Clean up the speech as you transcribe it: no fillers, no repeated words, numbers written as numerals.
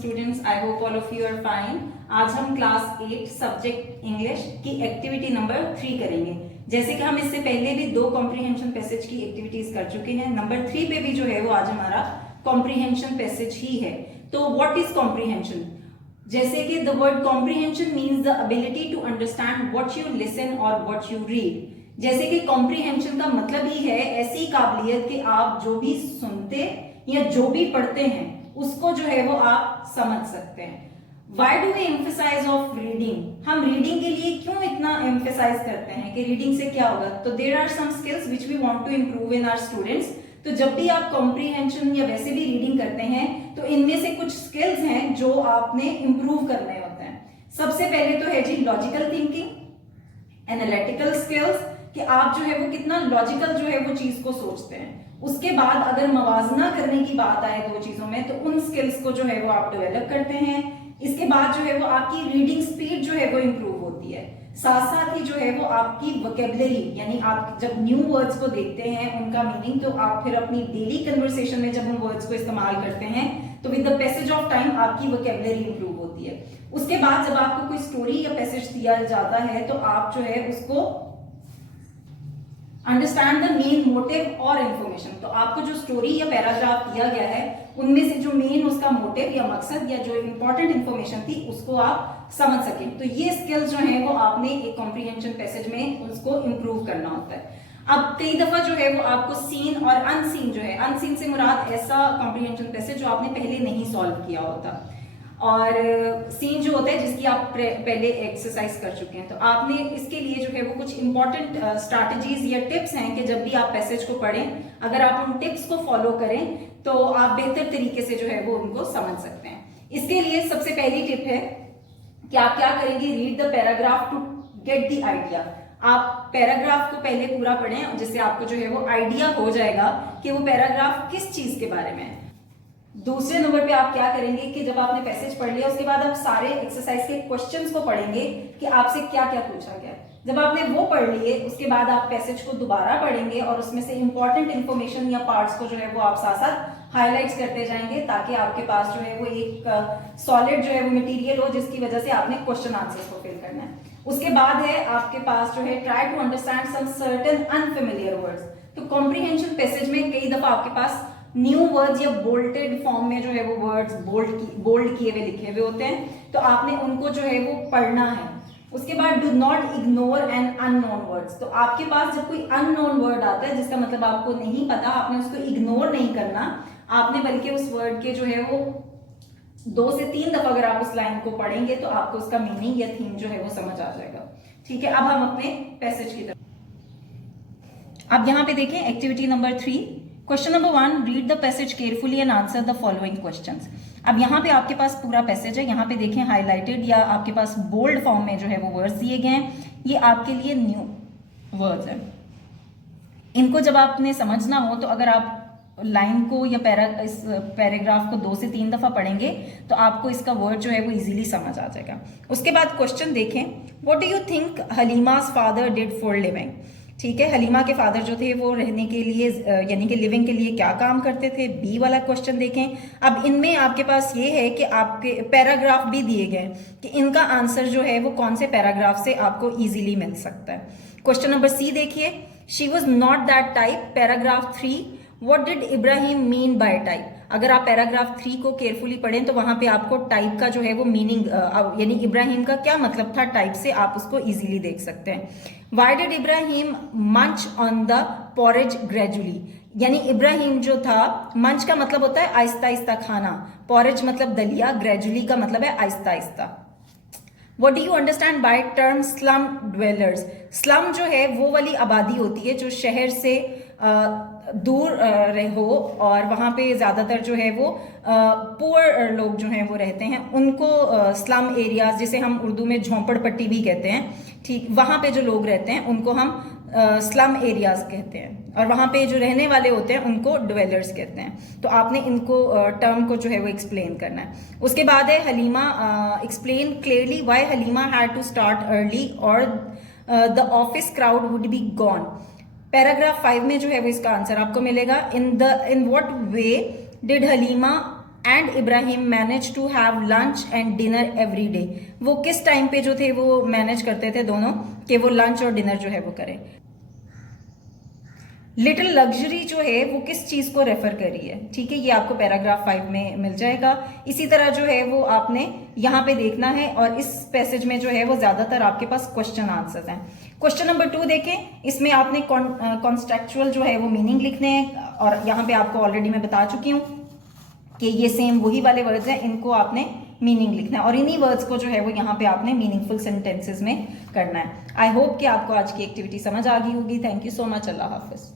Students, I hope all of you are fine. आज हम class 8 subject English की activity number 3 करेंगे। जैसे कि हम इससे पहले भी 2 कॉम्प्रीहेंशन पैसेज की एक्टिविटीज कर चुके हैं। नंबर 3 पे भी जो है वो आज हमारा कॉम्प्रीहेंशन पैसेज ही है। तो व्हाट इज कॉम्प्रीहेंशन? जैसे कि the word comprehension means the ability to understand what you listen और व्हाट यू रीड। जैसे कि कॉम्प्रीहेंशन का मतलब ही है ऐसी काबिलियत कि आप जो भी सुनते या जो भी पढ़ते हैं उसको जो है वो आप समझ सकते हैं। Why do we emphasize of reading? हम रीडिंग के लिए क्यों इतना एम्फेसाइज करते हैं कि रीडिंग से क्या होगा? तो there are some skills which we want to improve in our students. तो जब भी आप कॉम्प्रीहेंशन या वैसे भी रीडिंग करते हैं तो इनमें से कुछ स्किल्स हैं जो आपने इम्प्रूव करने होते हैं। सबसे पहले तो है जी लॉजिकल थिंकिंग, एनालिटिकल स्किल्स, कि आप जो है वो कितना लॉजिकल जो है वो चीज को सोचते हैं। उसके बाद अगर मवाजना करने की बात आए दो चीजों में तो उन स्किल्स को जो है वो आप डेवलप करते हैं। इसके बाद जो है वो आपकी रीडिंग स्पीड जो है वो इंप्रूव होती है। साथ साथ ही जो है वो आपकी वोकेबलरी, यानी आप जब न्यू वर्ड्स को देखते हैं उनका मीनिंग, तो आप फिर अपनी डेली कन्वर्सेशन में जब उन वर्ड्स को इस्तेमाल करते हैं तो with the passage of time आपकी वोकेबलरी इंप्रूव होती है। उसके बाद जब आपको कोई स्टोरी या पैसेज दिया जाता है तो आप जो है उसको अंडरस्टैंड द मेन मोटिव और इंफॉर्मेशन। तो आपको जो स्टोरी या पैराग्राफ दिया गया है उनमें से जो मेन उसका मोटिव या मकसद या जो इंपॉर्टेंट इंफॉर्मेशन थी उसको आप समझ सकें। तो ये स्किल्स जो है वो आपने एक कॉम्प्रीहेंशन पैसेज में उसको इंप्रूव करना होता है। अब कई दफा जो है वो आपको सीन और अनसीन जो है, अनसीन से मुराद ऐसा कॉम्प्रीहेंशन पैसेज जो आपने पहले नहीं सॉल्व किया होता, और सीन जो होता है जिसकी आप पहले एक्सरसाइज कर चुके हैं। तो आपने इसके लिए जो है वो कुछ इंपॉर्टेंट स्ट्रैटेजीज या टिप्स हैं कि जब भी आप पैसेज को पढ़ें अगर आप उन टिप्स को फॉलो करें तो आप बेहतर तरीके से जो है वो उनको समझ सकते हैं। इसके लिए सबसे पहली टिप है कि आप क्या करेंगे, read the paragraph to get the idea. आप पैराग्राफ को पहले पूरा पढ़ें जिससे आपको जो है वो आइडिया हो जाएगा कि वो पैराग्राफ किस चीज के बारे में है। दूसरे नंबर पे आप क्या करेंगे कि जब आपने पैसेज पढ़ लिया उसके बाद आप सारे एक्सरसाइज के क्वेश्चंस को पढ़ेंगे कि आपसे क्या क्या पूछा गया। जब आपने वो पढ़ लिए उसके बाद आप पैसेज को दोबारा पढ़ेंगे और उसमें से इंपॉर्टेंट इंफॉर्मेशन या पार्ट्स को जो है वो आप साथ साथ हाईलाइट्स करते जाएंगे ताकि आपके पास जो है वो एक सॉलिड जो है वो मटेरियल हो जिसकी वजह से आपने क्वेश्चन आंसर्स को फिल करना है। उसके बाद है आपके पास जो है try to understand some certain unfamiliar words. तो कॉम्प्रीहेंशन पैसेज में कई दफा आपके पास न्यू वर्ड्स या बोल्टेड फॉर्म में जो है वो वर्ड्स बोल्ड किए हुए लिखे हुए होते हैं, तो आपने उनको जो है वो पढ़ना है। उसके बाद do not ignore an unknown words. तो आपके पास जब कोई अननोन वर्ड आता है जिसका मतलब आपको नहीं पता, आपने उसको इग्नोर नहीं करना, आपने बल्कि उस वर्ड के जो है वो 2 से 3 दफा अगर आप उस लाइन को पढ़ेंगे तो आपको उसका मीनिंग या थीम जो है वो समझ आ जाएगा। ठीक है, अब हम अपने पैसेज की तरफ। अब यहाँ पे देखें activity number 3, question number 1, read the passage carefully and answer the following questions. अब यहाँ पे आपके पास पूरा पैसेज है, यहाँ पे देखें हाईलाइटेड या आपके पास बोल्ड फॉर्म में जो है वो वर्ड्स दिए गए हैं। ये आपके लिए न्यू वर्ड्स हैं। इनको जब आपने समझना हो तो अगर आप लाइन को या इस पैराग्राफ को 2 से 3 दफा पढ़ेंगे तो आपको इसका वर्ड जो है वो इजीली समझ आ जाएगा। उसके बाद क्वेश्चन देखें, what do you think Halima's father did for living. ठीक है, हलीमा के फादर जो थे वो रहने के लिए यानी कि लिविंग के लिए क्या काम करते थे। बी वाला क्वेश्चन देखें। अब इनमें आपके पास ये है कि आपके पैराग्राफ भी दिए गए कि इनका आंसर जो है वो कौन से पैराग्राफ से आपको इजीली मिल सकता है। क्वेश्चन नंबर सी देखिए, she was not that type. Paragraph 3, what did Ibrahim mean by type. अगर आप पैराग्राफ 3 को केयरफुली पढ़ें तो वहां पे आपको टाइप का जो है वो मीनिंग यानी इब्राहिम का क्या मतलब था टाइप से आप उसको इजीली देख सकते हैं। व्हाई डिड इब्राहिम मंच ऑन द पॉरेज ग्रेजुअली। यानी इब्राहिम जो था, मंच का मतलब होता है आहिस्ता आहिस्ता खाना, पॉरेज मतलब दलिया, ग्रेजुअली का मतलब है Aahista Aahista. What do you understand by term slum dwellers? Slum जो है वो वाली आबादी होती है जो शहर से दूर हो और वहाँ पे ज़्यादातर जो है वो पुअर लोग जो हैं वो रहते हैं, उनको स्लम एरियाज जिसे हम उर्दू में झोंपड़पट्टी भी कहते हैं, ठीक, वहाँ पे जो लोग रहते हैं उनको हम स्लम एरियाज कहते हैं, और वहाँ पे जो रहने वाले होते हैं उनको ड्वेलर्स कहते हैं। तो आपने इनको टर्म को जो है वो एक्सप्लेन करना है। उसके बाद है Halima explain clearly why Halima had to start early और the office crowd would be gone. Paragraph 5 में जो है वो इसका आंसर आपको मिलेगा। In what way did Halima and Ibrahim manage to have lunch and dinner every day. वो किस टाइम पे जो थे वो मैनेज करते थे दोनों कि वो लंच और डिनर जो है वो करें। लिटिल लग्जरी जो है वो किस चीज को रेफर कर रही है, ठीक है, ये आपको पैराग्राफ 5 में मिल जाएगा। इसी तरह जो है वो आपने यहाँ पे देखना है, और इस पैसेज में जो है वो ज्यादातर आपके पास क्वेश्चन आंसर्स हैं। क्वेश्चन नंबर 2 देखें, इसमें आपने कॉन्स्ट्रक्चुअल जो है वो मीनिंग लिखने हैं, और यहाँ पे आपको ऑलरेडी मैं बता चुकी हूँ कि ये सेम वही वाले वर्ड्स हैं, इनको आपने मीनिंग लिखना है और इन्हीं वर्ड्स को जो है वो यहाँ पे आपने मीनिंगफुल सेंटेंसेस में करना है। आई होप कि आपको आज की एक्टिविटी समझ आ गई होगी। Thank you so much. Allah Hafiz.